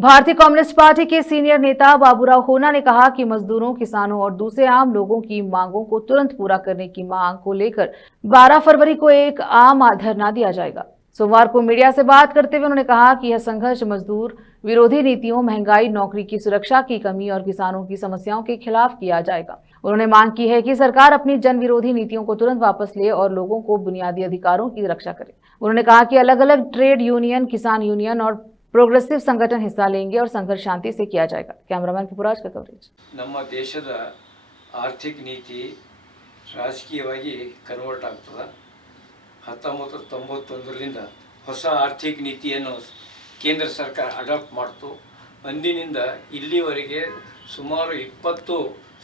भारतीय communist party के senior नेता बाबूराव होना ने कहा कि मजदूरों, किसानों और दूसरे आम लोगों की मांगों को तुरंत पूरा करने की मांग को लेकर 12 फरवरी को एक आम धरना दिया जाएगा। सोमवार को मीडिया से बात करते हुए उन्होंने कहा कि यह संघर्ष मजदूर विरोधी नीतियों, महंगाई, नौकरी की सुरक्षा की कमी और किसानों की समस्याओं के खिलाफ किया जाएगा। उन्होंने मांग की है कि सरकार अपनी जन विरोधी नीतियों को तुरंत वापस ले और लोगों को बुनियादी अधिकारों की रक्षा करे। उन्होंने कहा कि अलग अलग ट्रेड यूनियन, किसान यूनियन और प्रोग्रेसिव संगठन हिस्सा लेंगे और संघर्ष शांति से किया जाएगा। कैमरामैन पुराज का कवरेज। ನಮ್ಮ ದೇಶದ ಆರ್ಥಿಕ ನೀತಿ ರಾಜಕೀಯವಾಗಿ ಕನ್ವರ್ಟ್ ಆಗ್ತದೆ। 1991ರಿಂದ ಹೊಸ ಆರ್ಥಿಕ ನೀತಿಯನ್ನು ಕೇಂದ್ರ ಸರ್ಕಾರ ಅಡಾಪ್ಟ್ ಮಾಡ್ತು। ಅಂದಿನಿಂದ ಇಲ್ಲಿವರೆಗೆ ಸುಮಾರು 20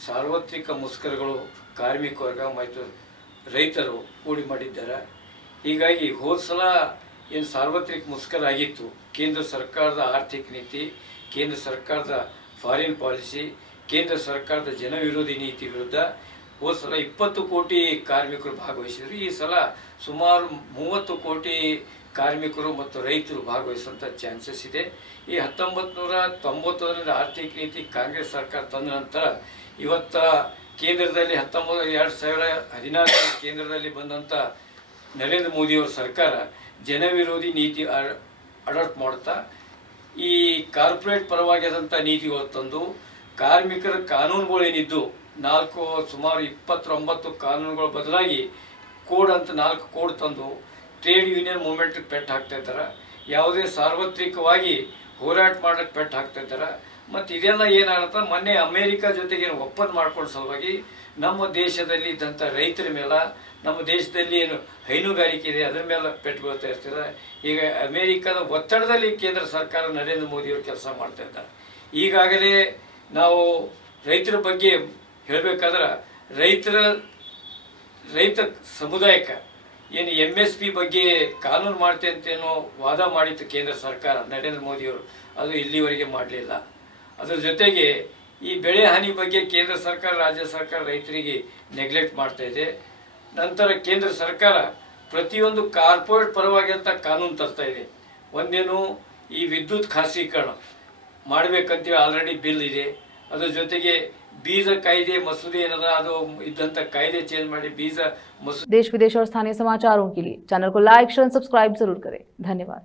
ಸಾರ್ವತ್ರಿಕ ಮುಷ್ಕರಗಳು ಕಾರ್ಮಿಕ ವರ್ಗ ಮತ್ತು ರೈತರು ಕೂಡಿ ಮಾಡಿದ್ದಾರೆ। ಹೀಗಾಗಿ ಹೋದ ಸಲ ಏನು ಸಾರ್ವತ್ರಿಕ ಮುಷ್ಕರ ಆಗಿತ್ತು, ಕೇಂದ್ರ ಸರ್ಕಾರದ ಆರ್ಥಿಕ ನೀತಿ, ಕೇಂದ್ರ ಸರ್ಕಾರದ ಫಾರಿನ್ ಪಾಲಿಸಿ, ಕೇಂದ್ರ ಸರ್ಕಾರದ ಜನವಿರೋಧಿ ನೀತಿ ವಿರುದ್ಧ ಹೋದ ಸಲ 20 ಕೋಟಿ ಕಾರ್ಮಿಕರು ಭಾಗವಹಿಸಿದರು। ಈ ಸಲ ಸುಮಾರು 30 ಕೋಟಿ ಕಾರ್ಮಿಕರು ಮತ್ತು ರೈತರು ಭಾಗವಹಿಸುವಂಥ ಚಾನ್ಸಸ್ ಇದೆ। ಈ 1990ರಿಂದ ಆರ್ಥಿಕ ನೀತಿ ಕಾಂಗ್ರೆಸ್ ಸರ್ಕಾರ ತಂದ ನಂತರ ಇವತ್ತು ಕೇಂದ್ರದಲ್ಲಿ 2014 ಕೇಂದ್ರದಲ್ಲಿ ಬಂದಂಥ ನರೇಂದ್ರ ಮೋದಿಯವರ ಸರ್ಕಾರ ಜನವಿರೋಧಿ ನೀತಿ ಅಡಾಪ್ಟ್ ಮಾಡ್ತಾ ಈ ಕಾರ್ಪೊರೇಟ್ ಪರವಾಗಿದಂಥ ನೀತಿಗಳು ತಂದು ಕಾರ್ಮಿಕರ ಕಾನೂನುಗಳೇನಿದ್ದು ಸುಮಾರು 29 ಕಾನೂನುಗಳ ಬದಲಾಗಿ ಕೋಡ್ ಅಂತ 4 ಕೋಡ್ ತಂದು ಟ್ರೇಡ್ ಯೂನಿಯನ್ ಮೂವ್ಮೆಂಟ್ಗೆ ಪೆಟ್ಟು ಹಾಕ್ತಾ ಇದ್ದಾರೆ। ಯಾವುದೇ ಸಾರ್ವತ್ರಿಕವಾಗಿ ಹೋರಾಟ ಮಾಡೋಕ್ಕೆ ಪೆಟ್ಟು ಹಾಕ್ತಾ ಇದ್ದಾರೆ। ಮತ್ತು ಇದೆಲ್ಲ ಏನಾಗುತ್ತೆ, ಮೊನ್ನೆ ಅಮೇರಿಕಾ ಜೊತೆಗೆ ಒಪ್ಪಂದ ಮಾಡ್ಕೊಳ್ಳೋ ಸಲುವಾಗಿ ನಮ್ಮ ದೇಶದಲ್ಲಿ ಇದ್ದಂಥ ರೈತರ ಮೇಲೆ, ನಮ್ಮ ದೇಶದಲ್ಲಿ ಏನು ಹೈನುಗಾರಿಕೆ ಇದೆ ಅದರ ಮೇಲೆ ಪೆಟ್ಟು ಬೀಳ್ತಾ ಇರ್ತದೆ। ಈಗ ಅಮೇರಿಕಾದ ಒತ್ತಡದಲ್ಲಿ ಕೇಂದ್ರ ಸರ್ಕಾರ ನರೇಂದ್ರ ಮೋದಿಯವರು ಕೆಲಸ ಮಾಡ್ತಾ ಇದ್ದಾರೆ। ಈಗಾಗಲೇ ನಾವು ರೈತರ ಬಗ್ಗೆ ಹೇಳಬೇಕಾದ್ರೆ ರೈತ ಸಮುದಾಯಕ್ಕೆ ಏನು MSP ಬಗ್ಗೆ ಕಾನೂನು ಮಾಡ್ತೆ ಅಂತೇನೋ ವಾದ ಮಾಡಿತ್ತು ಕೇಂದ್ರ ಸರ್ಕಾರ, ನರೇಂದ್ರ ಮೋದಿಯವರು, ಅದು ಇಲ್ಲಿವರೆಗೆ ಮಾಡಲಿಲ್ಲ। ಅದರ ಜೊತೆಗೆ ಈ ಬೆಳೆ ಹಾನಿ ಬಗ್ಗೆ ಕೇಂದ್ರ ಸರ್ಕಾರ, ರಾಜ್ಯ ಸರ್ಕಾರ ರೈತರಿಗೆ ನೆಗ್ಲೆಕ್ಟ್ ಮಾಡ್ತಾ ಇದೆ। ನಂತರ ಕೇಂದ್ರ ಸರ್ಕಾರ ಪ್ರತಿಯೊಂದು ಕಾರ್ಪೊರೇಟ್ ಪರವಾಗಿ ಅಂತ ಕಾನೂನು ತರ್ತಾ ಇದೆ। ಒಂದೇನು ಈ ವಿದ್ಯುತ್ ಖಾಸಗೀಕರಣ ಮಾಡಬೇಕಂತೇಳಿ ಆಲ್ರೆಡಿ ಬಿಲ್ ಇದೆ। ಅದರ ಜೊತೆಗೆ ಬೀಜ ಕಾಯ್ದೆ मसूदे ಏನದ ಅದು ಇದ್ದಂಥ ಕಾಯ್ದೆ ಚೇಂಜ್ ಮಾಡಿ ಬೀಜ मसूदे। देश विदेश और स्थानीय समाचारों के लिए चैनल को लाइक, शेयर, सब्सक्राइब जरूर करें। धन्यवाद।